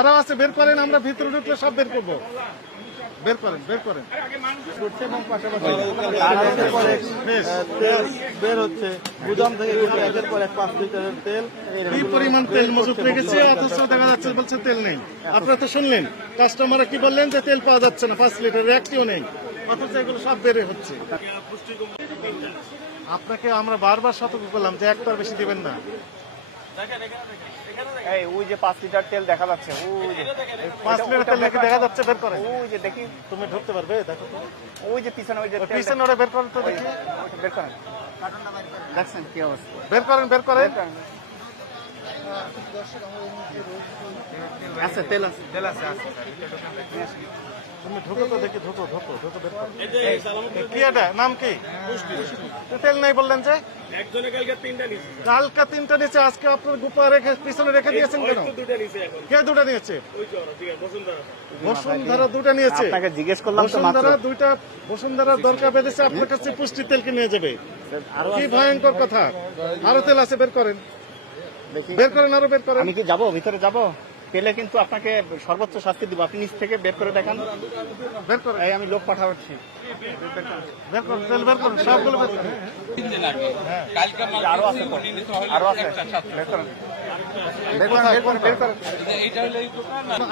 আরো আছে, বের করেন, আমরা ভিতরে ঢুকলে সব বের করবো। বের করেন, বের করেন। এবং পাশাপাশি তেল বের হচ্ছে গুদাম থেকে, কিন্তু একের পর এক 5 লিটারের তেল। কি পরিমাণ তেল মজুত রেখেছে, অথচ দেখা যাচ্ছে বলছে তেল নেই। আপনারা তো শুনলেন কাস্টমাররা কি বললেন, যে তেল পাওয়া যাচ্ছে না, 5 লিটারের একটিও নেই, অথচ এগুলো সব বেড়ে হচ্ছে। আপনাকে আমরা বারবার সতর্ক করলাম যে একটার বেশি দিবেন না। এই ওই যে 5 লিটার তেল দেখা যাচ্ছে, ওই যে 5 লিটার তেল নাকি দেখা যাচ্ছে, বের করেন। ওই যে দেখি, তুমি ঢুকতে পারবে? দেখো তো, ওই যে পিছনে, ওই যে পিছনে ওটা বের করেন তো দেখি। বের করেন, দেখছেন কি অবস্থা? বের করেন, বের করেন। আছে তেল, আছে তেল, আছে। তুমি ঢুকো তো দেখি, ঢুকো ঢুকো ঢুকো, বের করো। কি এটা, নাম কি? তেল নাই বললেন যে? কালকে 3টা নিচে, আজকে আপনার গুপা রেখে পিছনে রেখে দিয়েছেন কেন? কে 2টা নিয়েছে? বসুন্ধরা 2টা নিয়েছে। আপনাকে জিজ্ঞেস করলাম তো মাত্র। বসুন্ধরা 2টা, বসুন্ধরার দরকার বেঁধেছে আপনার কাছে পুষ্টি তেলকে নিয়ে যাবে। কি ভয়ঙ্কর কথা। আরো তেল আছে, বের করেন, বের করেন, আরো বের করেন। আমি কি যাবো ভিতরে? যাবো পেলে কিন্তু আপনাকে সর্বোচ্চ শাস্তি দিব। আপনি নিচ থেকে বের করে দেখান। বের করেন, এই আমি লোক পাঠাচ্ছি। বের করেন, তেল বের করেন, সবগুলো বের করেন। আরো আছে, আরো আছে, বের করেন, বের করেন, বের করেন, বের করেন।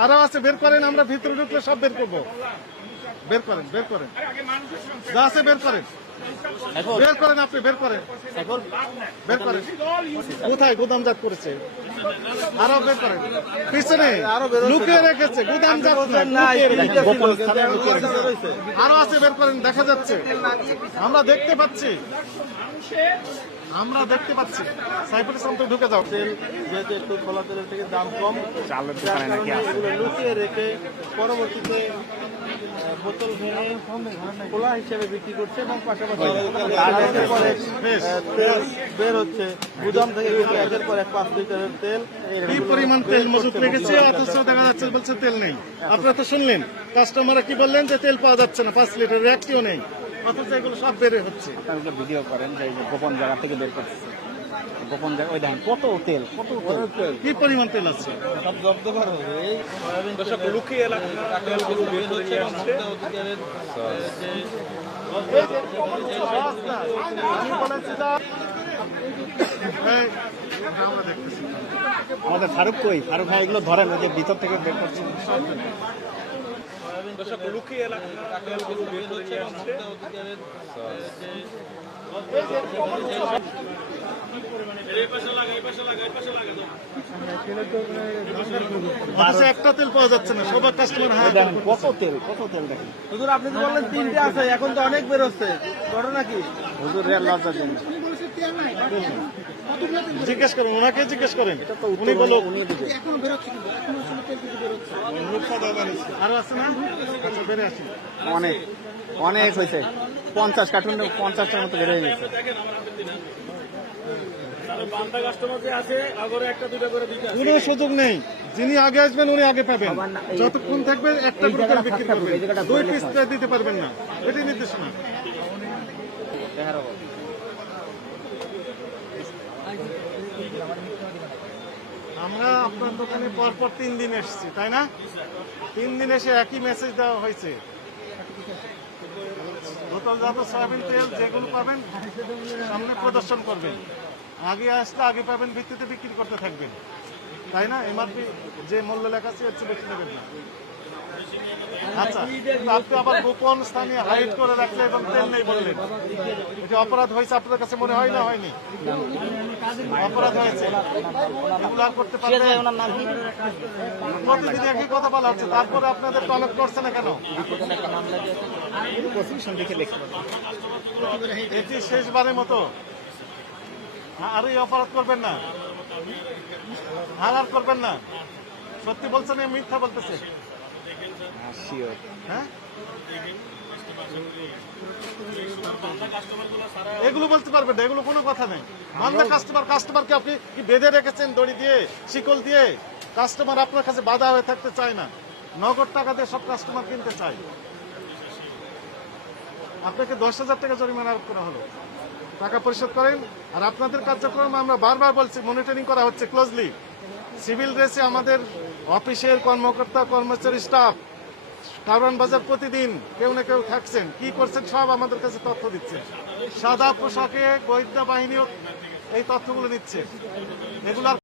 আরো আছে, বের করেন, আমরা ভিতরে ঢুকলে সব বের করবো। বের করেন, বের করেন, যা আছে বের করেন, বের করেন, আপনি বের করেন, বের করেন। কোথায় গুদামজাত করেছে? আরো বের করেন, পিছনে লুকিয়ে রেখেছে, গুদামজাত গোপন স্থানে লুকিয়ে রেখেছে। আরো আছে, বের করেন, দেখা যাচ্ছে, আমরা দেখতে পাচ্ছি, আমরা দেখতে পাচ্ছি। সাইফুল ইসলাম তো ঢুকে যাও। তেল যেহেতু একটু খোলা তেলের থেকে দাম কম, চালের দোকানে নাকি আছে, এগুলো লুকিয়ে রেখে পরবর্তীতে বোতল ভেঙে খোলা হিসেবে বিক্রি করছে। এবং পাশাপাশি একের পর এক তেল বের হচ্ছে গুদাম থেকে, কিন্তু একের পর এক 5 লিটারের তেল। কি পরিমাণ তেল মজুত রেখেছে, অথচ দেখা যাচ্ছে বলছে তেল নেই। আপনারা তো শুনলেন কাস্টমাররা কি বললেন, যে তেল পাওয়া যাচ্ছে না, 5 লিটারের একটিও নেই, অথচ এগুলো সব বেড়ে হচ্ছে। আপনারা ভিডিও করেন যে গোপন জায়গা থেকে বের করছে, গোপন জায়গা। ওই দেখেন কত তেল, কত তেল, কি পরিমাণ তেল আছে। সব জব্দ করা হবে। এই দর্শক লুকিয়ে তেলগুলো বের করে নিয়ে আসছে। আমাদের ফারুক কই? ফারুক ভাই এগুলো ধরেন, ওই যে ভিতর থেকে বের করছে। দর্শক লুকিয়ে তেলগুলো বের করে নিয়ে আসছে। একটা তেল পাওয়া যাচ্ছে না, সবার কাস্টমার। হ্যাঁ, কত তেল, কত তেল দেখেন। হুজুর আপনি তো বললেন 3টে আছে, এখন তো অনেক বের হচ্ছে, ঘটনা কি? হুজুর রেল লজ্জার জন্য জিজ্ঞেস করেন, ওনাকে জিজ্ঞেস করেন, উনি বলো, উনি দিবে। আরো আছে না? আচ্ছা, বেড়ে আসি। অনেক অনেক হয়েছে, 50 কার্টুন, 50টার মতো বেড়ে গেছে। কোনো সুযোগ নেই, যিনি আগে আসবেন উনি আগে পাবেন। যতক্ষণ থাকবেন একটা করে বিক্রি করবেন, 2 পিস দিতে পারবেন না, এটাই নির্দেশনা। আমরা আপনার দোকানে পরপর 3 দিন এসেছি, তাই না? 3 দিন এসে একই মেসেজ দেওয়া হয়েছে। বোতলজাত সয়াবিন তেল যেগুলো পাবেন সামনে প্রদর্শন করবেন, আগে আসলে আগে পাবেন ভিত্তিতে বিক্রি করতে থাকবেন, তাই না? এমআরপি যে মূল্য লেখা আছে এর চেয়ে বেশি নেবেন না। আচ্ছা, আপনি আবার গোপন স্থানে হাইড করে রাখলে এবং তেল নেই বললেন, এটা অপরাধ হয়েছে আপনাদের কাছে মনে হয় না? হয়নি? অপরাধ হয়েছে, এগুলো আর করতে পারবেন? প্রতিদিন একই কথা বলা হচ্ছে, তারপরে আপনাদের তলব করছে না কেন? এটি শেষবারের মতো, আর এই অপরাধ করবেন না, হালার করবেন না। সত্যি বলছেন, মিথ্যা বলতেছে? হ্যাঁ, এগুলো বলতে পারবেন না, এগুলো কোনো কথা নেই। বান্দা কাস্টমারকে আপনি কি বেঁধে রেখেছেন দড়ি দিয়ে, শিকল দিয়ে? কাস্টমার আপনার কাছে বাধা হয়ে থাকতে চায় না, নগদ টাকা দিয়ে সব কাস্টমার কিনতে চায়। আপনাকে 10,000 টাকা জরিমানা আরোপ করা হলো, টাকা পরিশোধ করেন। আর আপনাদের কার্যক্রম আমরা বারবার বলছি, মনিটরিং করা হচ্ছে ক্লোজলি। সিভিল রেসে আমাদের অফিসের কর্মকর্তা কর্মচারী স্টাফ কারওয়ান বাজার প্রতিদিন কেউ না কেউ থাকছেন, কি করছেন সব আমাদের কাছে তথ্য দিচ্ছেন। সাদা পোশাকে গোয়েন্দা বাহিনীও এই তথ্যগুলো নিচ্ছে। এগুলার